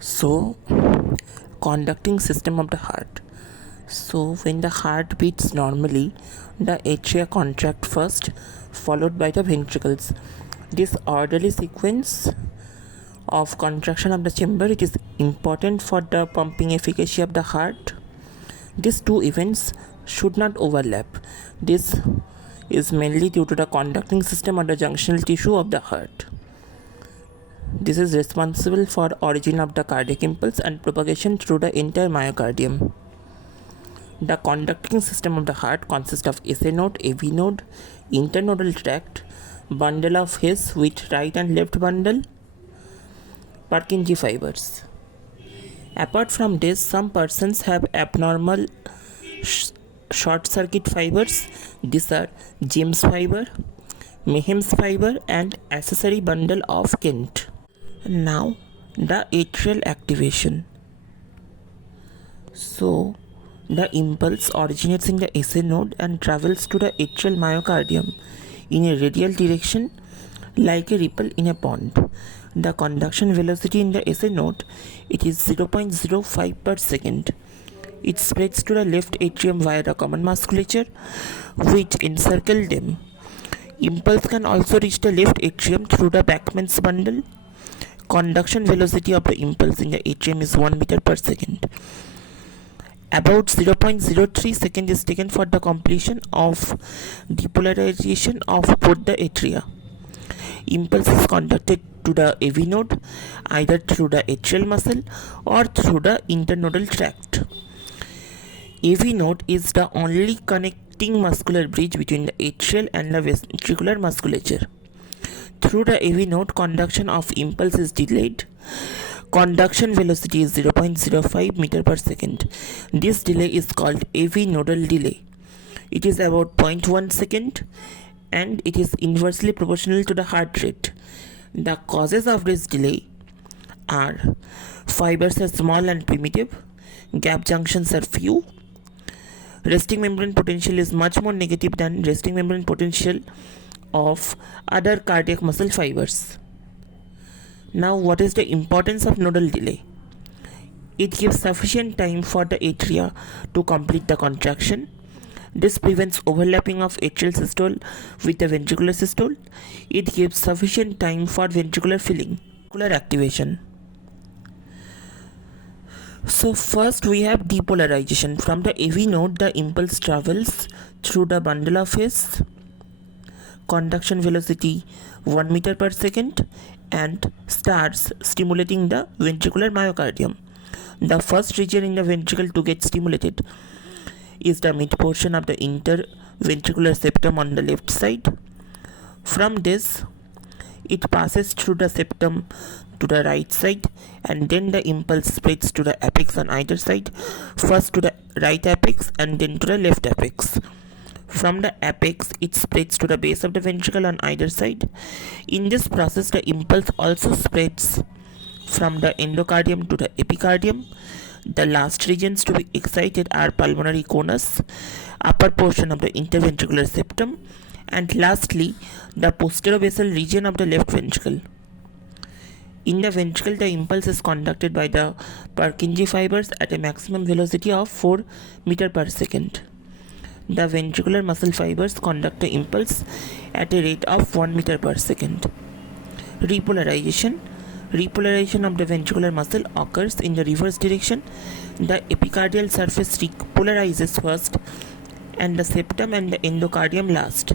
So, conducting system of the heart. So, when the heart beats normally, the atria contract first, followed by the ventricles. This orderly sequence of contraction of the chamber, it is important for the pumping efficacy of the heart. These two events should not overlap. This is mainly due to the conducting system of the junctional tissue of the heart. This is responsible for origin of the cardiac impulse and propagation through the entire myocardium. The conducting system of the heart consists of SA node, AV node, internodal tract, bundle of His with right and left bundle, Purkinje fibers. Apart from this, some persons have abnormal short circuit fibers. These are James fiber, Mehims fiber, and accessory bundle of Kent. Now, the atrial activation. So, the impulse originates in the SA node and travels to the atrial myocardium in a radial direction like a ripple in a pond. The conduction velocity in the SA node, it is 0.05 per second. It spreads to the left atrium via the common musculature which encircle them. Impulse can also reach the left atrium through the Bachmann's bundle. Conduction velocity of the impulse in the atrium is 1 meter per second. About 0.03 seconds is taken for the completion of depolarization of both the atria. Impulse is conducted to the AV node either through the atrial muscle or through the internodal tract. AV node is the only connecting muscular bridge between the atrial and the ventricular musculature. Through the AV node, conduction of impulse is delayed. Conduction velocity is 0.05 meter per second. This delay is called AV nodal delay. It is about 0.1 second and it is inversely proportional to the heart rate. The causes of this delay are fibers are small and primitive, gap junctions are few, resting membrane potential is much more negative than resting membrane potential of other cardiac muscle fibers. Now, what is the importance of nodal delay? It gives sufficient time for the atria to complete the contraction. This prevents overlapping of atrial systole with the ventricular systole. It gives sufficient time for ventricular filling, ventricular activation. So first we have depolarization. From the AV node, the impulse travels through the bundle of His. Conduction velocity 1 meter per second and starts stimulating the ventricular myocardium. The first region in the ventricle to get stimulated is the mid portion of the interventricular septum on the left side. From this, it passes through the septum to the right side and then the impulse spreads to the apex on either side, first to the right apex and then to the left apex. From the apex, it spreads to the base of the ventricle on either side. In this process, the impulse also spreads from the endocardium to the epicardium. The last regions to be excited are pulmonary conus, upper portion of the interventricular septum, and lastly, the posterobasal region of the left ventricle. In the ventricle, the impulse is conducted by the Purkinje fibers at a maximum velocity of 4 meter per second. The ventricular muscle fibers conduct the impulse at a rate of 1 meter per second. Repolarization. Repolarization of the ventricular muscle occurs in the reverse direction. The epicardial surface repolarizes first and the septum and the endocardium last.